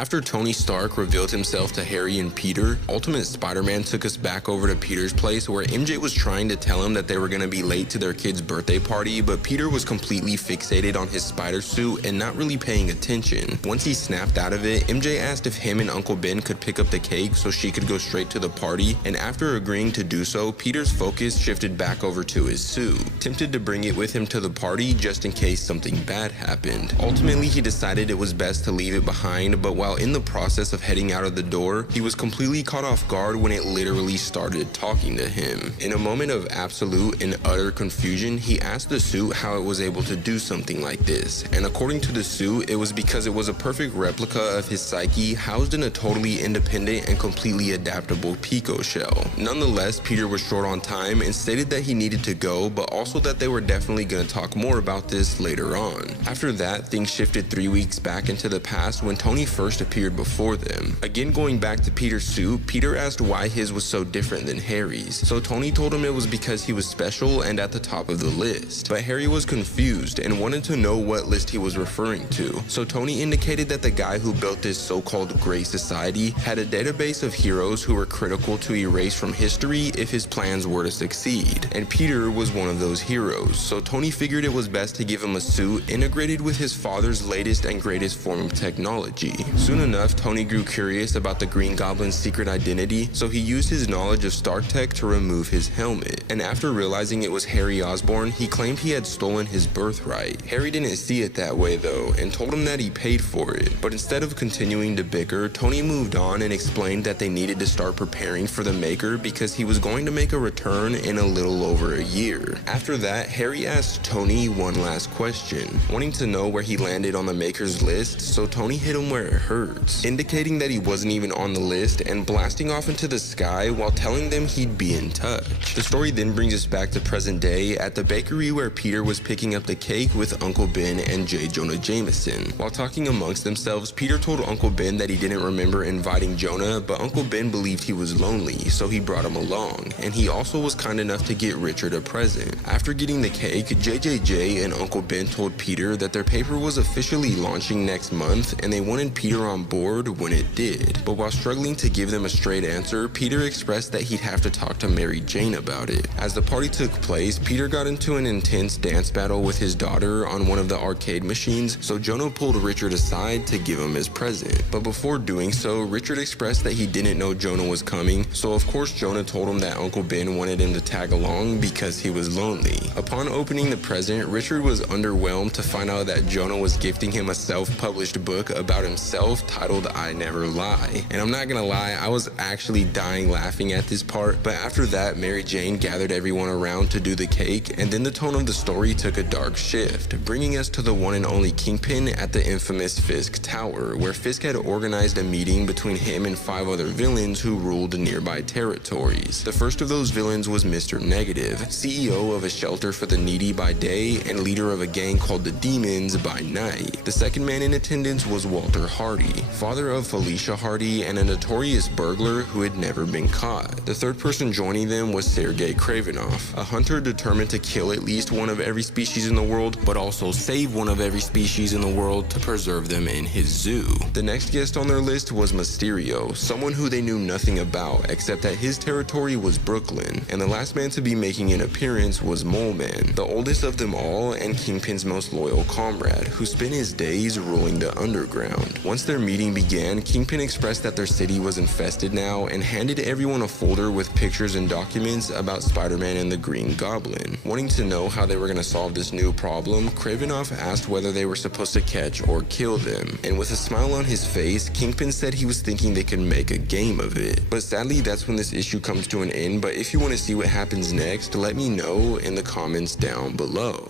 After Tony Stark revealed himself to Harry and Peter, Ultimate Spider-Man took us back over to Peter's place where MJ was trying to tell him that they were going to be late to their kid's birthday party, but Peter was completely fixated on his spider suit and not really paying attention. Once he snapped out of it, MJ asked if him and Uncle Ben could pick up the cake so she could go straight to the party, and after agreeing to do so, Peter's focus shifted back over to his suit, tempted to bring it with him to the party just in case something bad happened. Ultimately, he decided it was best to leave it behind, but while in the process of heading out of the door, he was completely caught off guard when it literally started talking to him. In a moment of absolute and utter confusion, he asked the suit how it was able to do something like this, and according to the suit, it was because it was a perfect replica of his psyche housed in a totally independent and completely adaptable Pico shell. Nonetheless, Peter was short on time and stated that he needed to go, but also that they were definitely going to talk more about this later on. After that, things shifted 3 weeks back into the past when Tony first appeared before them. Again, going back to Peter's suit, Peter asked why his was so different than Harry's, so Tony told him it was because he was special and at the top of the list. But Harry was confused and wanted to know what list he was referring to, so Tony indicated that the guy who built this so-called Grey Society had a database of heroes who were critical to erase from history if his plans were to succeed, and Peter was one of those heroes, so Tony figured it was best to give him a suit integrated with his father's latest and greatest form of technology. Soon enough, Tony grew curious about the Green Goblin's secret identity, so he used his knowledge of Stark Tech to remove his helmet, and after realizing it was Harry Osborn, he claimed he had stolen his birthright. Harry didn't see it that way though, and told him that he paid for it, but instead of continuing to bicker, Tony moved on and explained that they needed to start preparing for the Maker because he was going to make a return in a little over a year. After that, Harry asked Tony one last question, wanting to know where he landed on the Maker's list, so Tony hit him where it hurts, indicating that he wasn't even on the list and blasting off into the sky while telling them he'd be in touch. The story then brings us back to present day at the bakery where Peter was picking up the cake with Uncle Ben and J. Jonah Jameson. While talking amongst themselves, Peter told Uncle Ben that he didn't remember inviting Jonah, but Uncle Ben believed he was lonely, so he brought him along, and he also was kind enough to get Richard a present. After getting the cake, JJJ and Uncle Ben told Peter that their paper was officially launching next month and they wanted Peter on board when it did. But while struggling to give them a straight answer, Peter expressed that he'd have to talk to Mary Jane about it. As the party took place, Peter got into an intense dance battle with his daughter on one of the arcade machines, so Jonah pulled Richard aside to give him his present. But before doing so, Richard expressed that he didn't know Jonah was coming, so of course Jonah told him that Uncle Ben wanted him to tag along because he was lonely. Upon opening the present, Richard was underwhelmed to find out that Jonah was gifting him a self-published book about himself titled I Never Lie. And I'm not gonna lie, I was actually dying laughing at this part, but after that, Mary Jane gathered everyone around to do the cake, and then the tone of the story took a dark shift, bringing us to the one and only Kingpin at the infamous Fisk Tower, where Fisk had organized a meeting between him and 5 other villains who ruled nearby territories. The first of those villains was Mr. Negative, CEO of a shelter for the needy by day and leader of a gang called the Demons by night. The second man in attendance was Walter Hardy, father of Felicia Hardy and a notorious burglar who had never been caught. The third person joining them was Sergei Kravinoff, a hunter determined to kill at least one of every species in the world, but also save one of every species in the world to preserve them in his zoo. The next guest on their list was Mysterio, someone who they knew nothing about except that his territory was Brooklyn, and the last man to be making an appearance was Mole Man, the oldest of them all and Kingpin's most loyal comrade, who spent his days ruling the underground. Once their meeting began, Kingpin expressed that their city was infested now and handed everyone a folder with pictures and documents about Spider-Man and the Green Goblin. Wanting to know how they were going to solve this new problem, Kravinoff asked whether they were supposed to catch or kill them, and with a smile on his face, Kingpin said he was thinking they could make a game of it. But sadly, that's when this issue comes to an end, but if you want to see what happens next, let me know in the comments down below.